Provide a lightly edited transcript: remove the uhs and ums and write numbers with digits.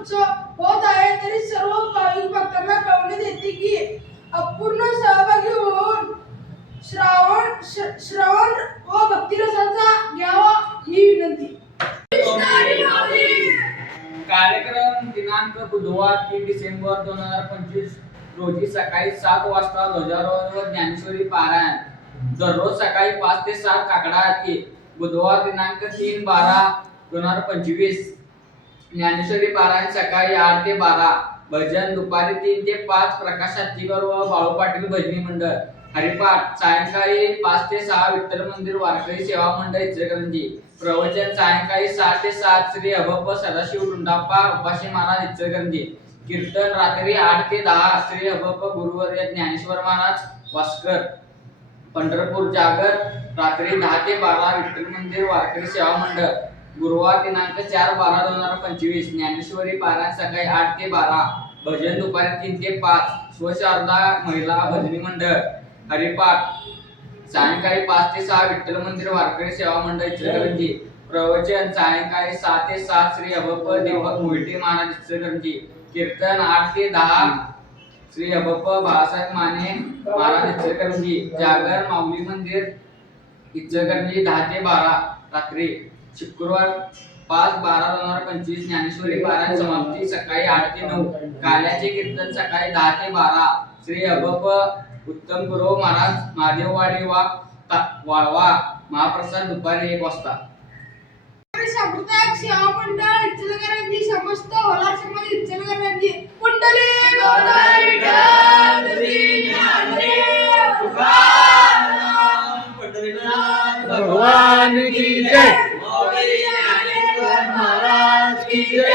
उत्सव होत आहे तरी सर्व भाविक भक्तांना कळवण्यात येते की अपूर्ण सहभागी होऊन श्रवण व भक्तिरसाचा घ्यावा ही विनंती। कार्यक्रम दिनांक बुधवार 3 डिसेंबर 2025 रोजी सकाळी 7 वाजता ध्वजारोहण व ज्ञानेश्वरी पारायण। दररोज सकाळी 5 ते 7 काकडा आरती। बुधवार दिनांक 3/12/2025 ज्ञानेश्वरी पारायण सकाळी 8 ते 12। भजन दुपारी 3 ते 5 प्रकाश हत्तीकर व बाळू पाटील भजनी मंडळ। हरिपाठ सायंकाळी 5 ते 6 विठ्ठल मंदिर वारकरी सेवा मंडळ इचलकरंजी। प्रवचन सायंकाळी 6 ते 7 श्री अभप सदाशिव रुंडाप्पा उपाशी महाराज इचलकरंजी। कीर्तन रात्री 8 ते 10 श्री अभप गुरुवर्य ज्ञानेश्वर महाराज वास्कर। पंढरपूर जागर रात्री 10 ते 12 विठ्ठल मंदिर वारकरी सेवा मंडळ। गुरुवार दिनांक 4/12/2025 ज्ञानेश्वरी पारायण सकाळी 8 ते 12। भजन दुपारी 3 ते 5 स्वशारदा महिला भजनी मंडळ। हरिपाठ सायंकाळी 5 ते 6 विठ्ठल मंदिर वारकरी सेवा मंडळ इचलकरंजी। प्रवचन सायंकाळी 6 ते 7 श्री अभप दीपक मोहिते महाराज इचलकरंजी। कीर्तन 8 ते 10 श्री अभप बाळासाहेब माने महाराज इचलकरंजी। जागर माऊली मंदिर इचलकरंजी 10 ते 12 रात्री। शुक्रवार 5/12/2025 ज्ञानेश्वरी पारायण समाप्ती सकाळी 8 ते 9। काल्याचे कीर्तन सकाळी 10 ते 12 श्री अभप उत्तम गुरु महाराज महादेववाडी वाळवा। महाप्रसाद दुपारी 1 वाजता। सामुदायिक सेवा मंडळ इचलकरंजी समस्त होलार समाज इचलकरंजी कुंडली भगवान की जय, महाराज की जय।